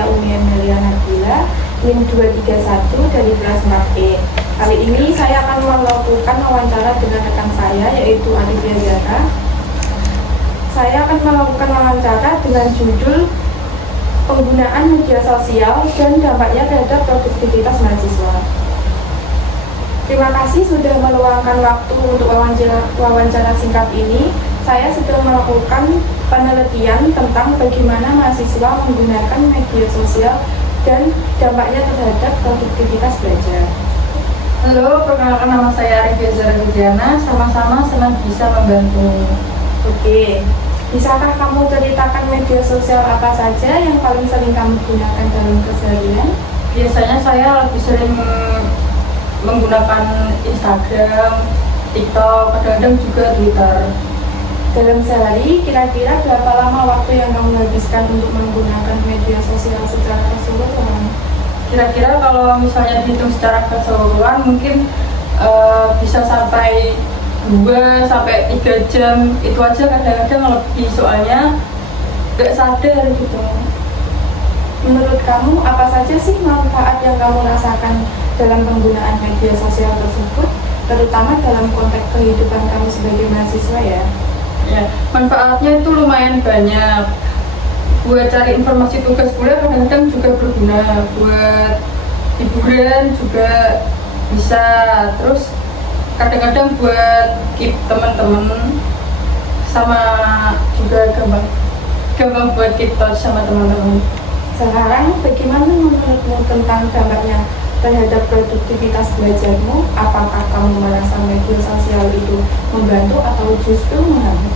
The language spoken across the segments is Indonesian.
saya Umian Melia Nabila, NIM 231 dari kelas 4E. Kali ini saya akan melakukan wawancara dengan rekan saya, yaitu Aditya Zara. Saya akan melakukan wawancara dengan judul penggunaan media sosial dan dampaknya terhadap produktivitas mahasiswa. Terima kasih sudah meluangkan waktu untuk wawancara singkat ini. Saya sedang melakukan penelitian tentang bagaimana mahasiswa menggunakan media sosial dan dampaknya terhadap produktivitas belajar. Halo, perkenalkan nama saya Aditya Zara. Sama-sama senang bisa membantu. Oke, bisakah kamu ceritakan media sosial apa saja yang paling sering kamu gunakan dalam keseharian? Biasanya saya lebih sering menggunakan Instagram, TikTok, kadang-kadang juga Twitter. Dalam sehari, kira-kira berapa lama waktu yang kamu habiskan untuk menggunakan media sosial secara keseluruhan? Kira-kira kalau misalnya dihitung secara keseluruhan mungkin bisa sampai 2-3 jam. Itu aja kadang-kadang lebih, soalnya gak sadar gitu. Menurut kamu, apa saja sih manfaat yang kamu rasakan dalam penggunaan media sosial tersebut, terutama dalam konteks kehidupan kamu sebagai mahasiswa ya? Ya, manfaatnya itu lumayan banyak. Buat cari informasi tugas kuliah kadang-kadang juga berguna, buat hiburan juga bisa, terus kadang-kadang buat keep teman-teman, sama juga gampang buat keep touch sama teman-teman. Sekarang, bagaimana menurutmu tentang dampaknya terhadap produktivitas belajarmu? Apakah kamu merasa media sosial itu membantu atau justru menghambat?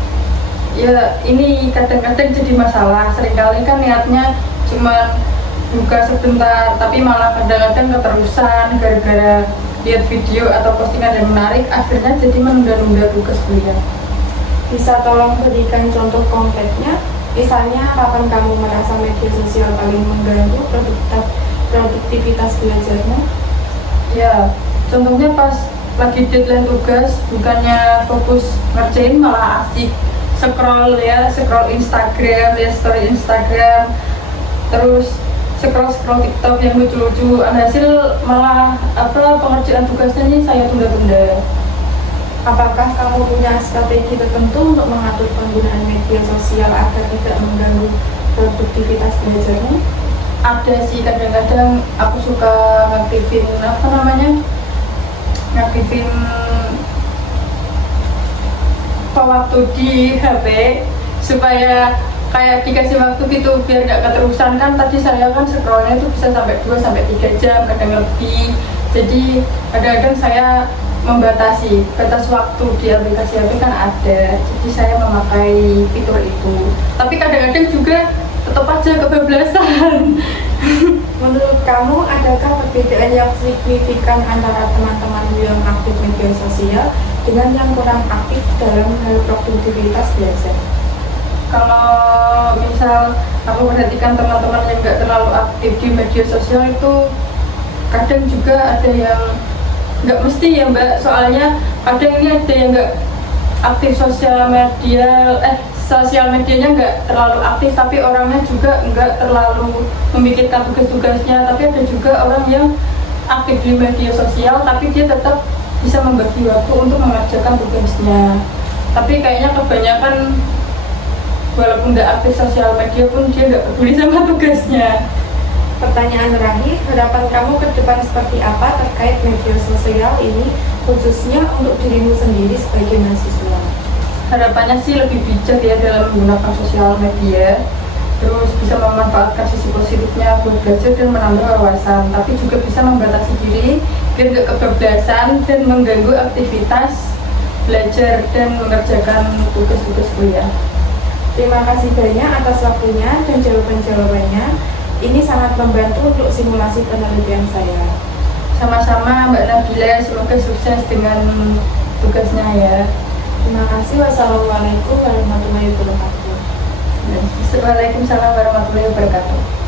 Ya, ini kadang-kadang jadi masalah. Seringkali kan niatnya cuma buka sebentar, tapi malah kadang-kadang keterusan gara-gara lihat video atau postingan yang menarik, akhirnya jadi menunda-nunda tugas kuliah. Bisa tolong berikan contoh konkretnya? Misalnya, kapan kamu merasa media sosial paling mengganggu produktivitas belajarmu? Ya, contohnya pas lagi deadline tugas, bukannya fokus ngerjain malah asik scroll Instagram, lihat story Instagram, terus scroll TikTok yang lucu-lucu. Alhasil malah pengerjaan tugasnya ini saya tunda-tunda. Apakah kamu punya strategi tertentu untuk mengatur penggunaan media sosial agar tidak mengganggu produktivitas belajarmu? Ada sih, kadang-kadang aku suka ngaktifin waktu di HP supaya kayak dikasih waktu gitu biar gak keterusan. Kan tadi saya kan scrollnya itu bisa sampai 2-3 jam, kadang lebih. Jadi kadang-kadang saya membatasi batas waktu di aplikasi HP kan ada, jadi saya memakai fitur itu. Tapi kadang-kadang juga tetap aja kebablasan. Menurut kamu, adakah perbedaan yang signifikan antara teman-temanmu yang aktif media sosial dengan yang kurang aktif dalam hal produktivitas belajar? Kalau misal aku perhatikan teman-teman yang nggak terlalu aktif di media sosial itu, kadang juga ada yang nggak mesti ya Mbak, soalnya kadang ini ada yang nggak aktif sosial medianya nggak terlalu aktif, tapi orangnya juga nggak terlalu memikirkan tugas-tugasnya. Tapi ada juga orang yang aktif di media sosial tapi dia tetap bisa membagi waktu untuk mengerjakan tugasnya. Tapi kayaknya kebanyakan walaupun nggak aktif sosial media pun dia nggak peduli sama tugasnya. Pertanyaan terakhir, harapan kamu ke depan seperti apa terkait media sosial ini, khususnya untuk dirimu sendiri sebagai mahasiswa? Harapannya sih lebih bijak ya dalam menggunakan sosial media, terus bisa memanfaatkan sisi positifnya buat belajar dan menambah wawasan, tapi juga bisa membatasi diri biar gak kebablasan dan mengganggu aktivitas belajar dan mengerjakan tugas-tugas kuliah. Terima kasih banyak atas waktunya dan jawaban-jawabannya. Ini sangat membantu untuk simulasi penelitian saya. Sama-sama Mbak Nabila, semoga sukses dengan tugasnya ya. Terima kasih. Wassalamualaikum warahmatullahi wabarakatuh. Waalaikumsalam warahmatullahi wabarakatuh.